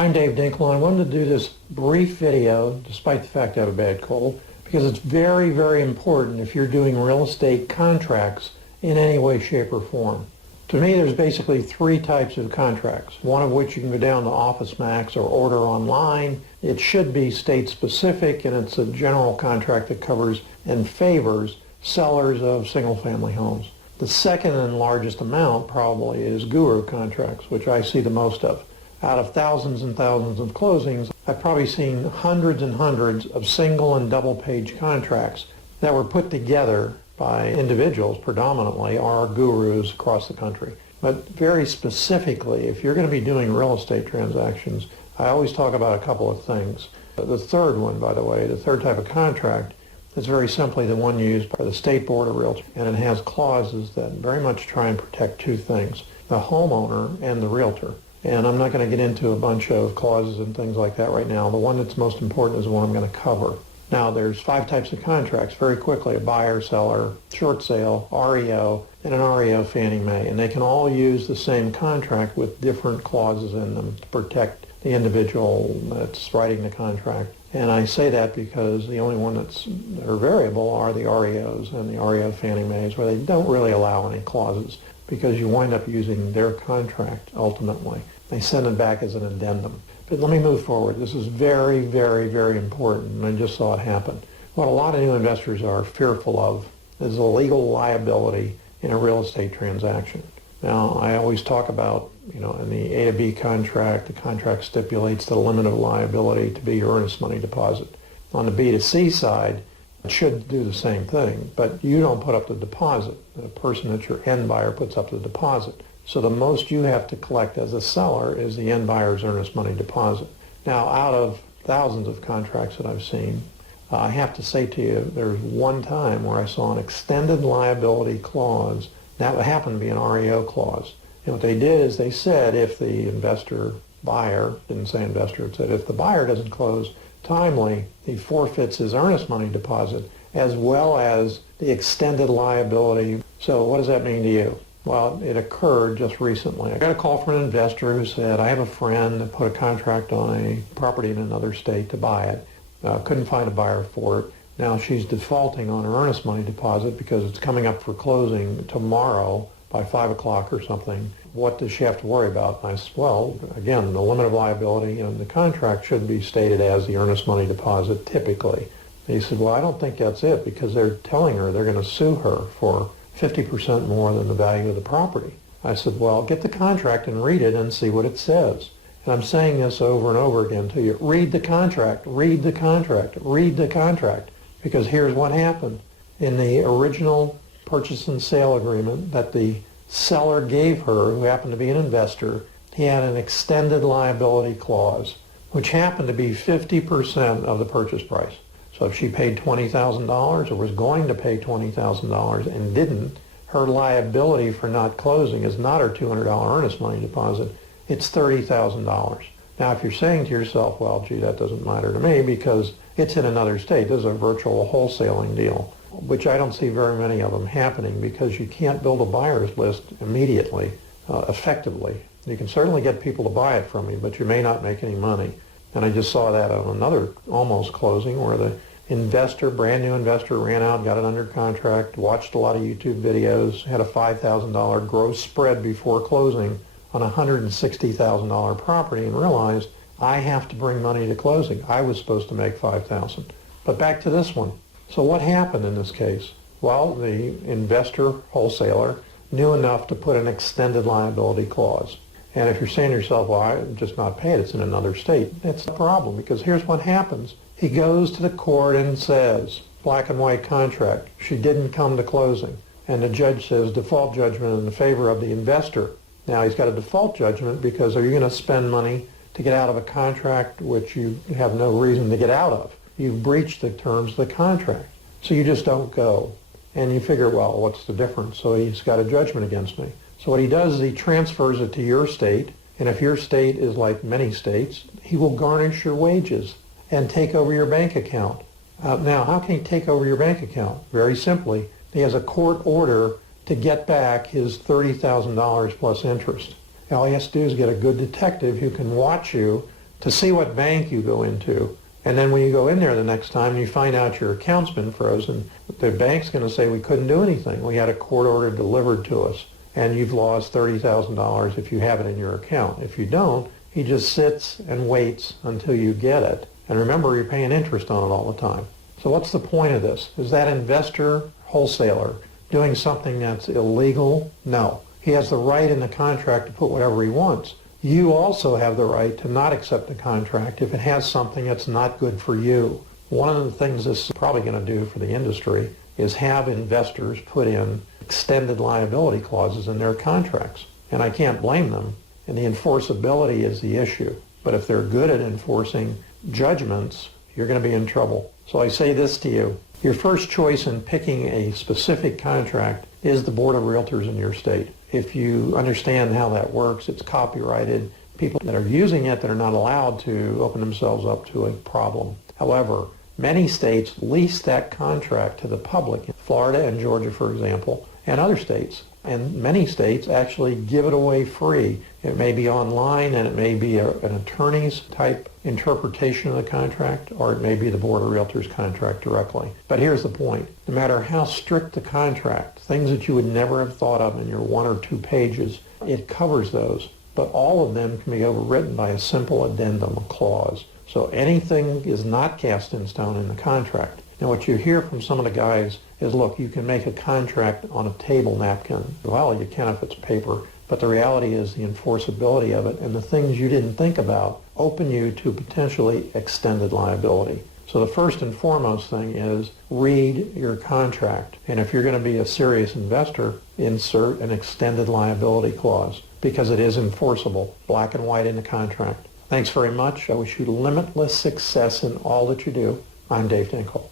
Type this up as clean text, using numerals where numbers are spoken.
I'm Dave Dinkle, and I wanted to do this brief video, despite the fact I have a bad cold, because it's very, very important if you're doing real estate contracts in any way, shape, or form. To me, there's basically three types of contracts, one of which you can go down to Office Max or order online. It should be state-specific, and it's a general contract that covers and favors sellers of single-family homes. The second and largest amount probably is guru contracts, which I see the most of. Out of thousands and thousands of closings, I've probably seen hundreds and hundreds of single and double page contracts that were put together by individuals, predominantly, or gurus across the country. But very specifically, if you're going to be doing real estate transactions, I always talk about a couple of things. The third one, by the way, the third type of contract, is very simply the one used by the State Board of Realtors, and it has clauses that very much try and protect two things, the homeowner and the realtor. And I'm not going to get into a bunch of clauses and things like that right now. The one that's most important is the one I'm going to cover. Now, there's 5 types of contracts, very quickly: a buyer, seller, short sale, REO, and an REO Fannie Mae. And they can all use the same contract with different clauses in them to protect the individual that's writing the contract. And I say that because the only one that are variable are the REOs and the REO Fannie Mae's, where they don't really allow any clauses, because you wind up using their contract ultimately. They send it back as an addendum. But let me move forward. This is very, very, very important, and I just saw it happen. What a lot of new investors are fearful of is the legal liability in a real estate transaction. Now, I always talk about, in the A to B contract, the contract stipulates the limit of liability to be your earnest money deposit. On the B to C side, it should do the same thing, but you don't put up the deposit. The person that's your end buyer puts up the deposit. So the most you have to collect as a seller is the end buyer's earnest money deposit. Now, out of thousands of contracts that I've seen, I have to say to you, there's one time where I saw an extended liability clause. That would happen to be an REO clause. And what they did is they said if the buyer, didn't say investor, it said if the buyer doesn't close timely, he forfeits his earnest money deposit as well as the extended liability. So what does that mean to you? Well, it occurred just recently. I got a call from an investor who said, I have a friend that put a contract on a property in another state to buy it. Couldn't find a buyer for it. Now she's defaulting on her earnest money deposit because it's coming up for closing tomorrow by 5 o'clock or something. What does she have to worry about? And I said, well, again, the limit of liability in the contract should be stated as the earnest money deposit typically. And he said, well, I don't think that's it, because they're telling her they're going to sue her for 50% more than the value of the property. I said, well, get the contract and read it and see what it says. And I'm saying this over and over again to you. Read the contract, read the contract, read the contract. Because here's what happened. In the original purchase and sale agreement that the seller gave her, who happened to be an investor, he had an extended liability clause, which happened to be 50% of the purchase price. So if she paid $20,000 or was going to pay $20,000 and didn't, her liability for not closing is not her $200 earnest money deposit, it's $30,000. Now, if you're saying to yourself, well, gee, that doesn't matter to me because it's in another state. This is a virtual wholesaling deal, which I don't see very many of them happening because you can't build a buyer's list immediately, effectively. You can certainly get people to buy it from you, but you may not make any money. And I just saw that on another almost closing where the investor, brand new investor, ran out, got it under contract, watched a lot of YouTube videos, had a $5,000 gross spread before closing on a $160,000 property and realized I have to bring money to closing. I was supposed to make $5,000. But back to this one. So what happened in this case? Well, the investor, wholesaler, knew enough to put an extended liability clause. And if you're saying to yourself, well, I'm just not paid, it's in another state, that's the problem, because here's what happens. He goes to the court and says, black and white contract, she didn't come to closing. And the judge says default judgment in the favor of the investor. Now he's got a default judgment because are you going to spend money to get out of a contract which you have no reason to get out of? You've breached the terms of the contract. So you just don't go. And you figure, well, what's the difference? So he's got a judgment against me. So what he does is he transfers it to your state, and if your state is like many states, he will garnish your wages and take over your bank account. Now, how can he take over your bank account? Very simply, he has a court order to get back his $30,000 plus interest. All he has to do is get a good detective who can watch you to see what bank you go into. And then when you go in there the next time and you find out your account's been frozen, the bank's going to say, we couldn't do anything. We had a court order delivered to us, and you've lost $30,000 if you have it in your account. If you don't, he just sits and waits until you get it. And remember, you're paying interest on it all the time. So what's the point of this? Is that investor, wholesaler, doing something that's illegal? No. He has the right in the contract to put whatever he wants. You also have the right to not accept the contract if it has something that's not good for you. One of the things this is probably going to do for the industry is have investors put in extended liability clauses in their contracts. And I can't blame them. And the enforceability is the issue. But if they're good at enforcing judgments, you're going to be in trouble. So I say this to you. Your first choice in picking a specific contract is the Board of Realtors in your state. If you understand how that works, it's copyrighted. People that are using it that are not allowed to open themselves up to a problem. However, many states lease that contract to the public, Florida and Georgia, for example, and other states. And many states actually give it away free. It may be online, and it may be an attorney's type interpretation of the contract, or it may be the Board of Realtors contract directly. But here's the point. No matter how strict the contract, things that you would never have thought of in your 1 or 2 pages, it covers those. But all of them can be overwritten by a simple addendum, a clause. So anything is not cast in stone in the contract. Now what you hear from some of the guys is, look, you can make a contract on a table napkin. Well, you can if it's paper, but the reality is the enforceability of it and the things you didn't think about open you to potentially extended liability. So the first and foremost thing is read your contract. And if you're going to be a serious investor, insert an extended liability clause because it is enforceable, black and white in the contract. Thanks very much. I wish you limitless success in all that you do. I'm Dave Dinkle.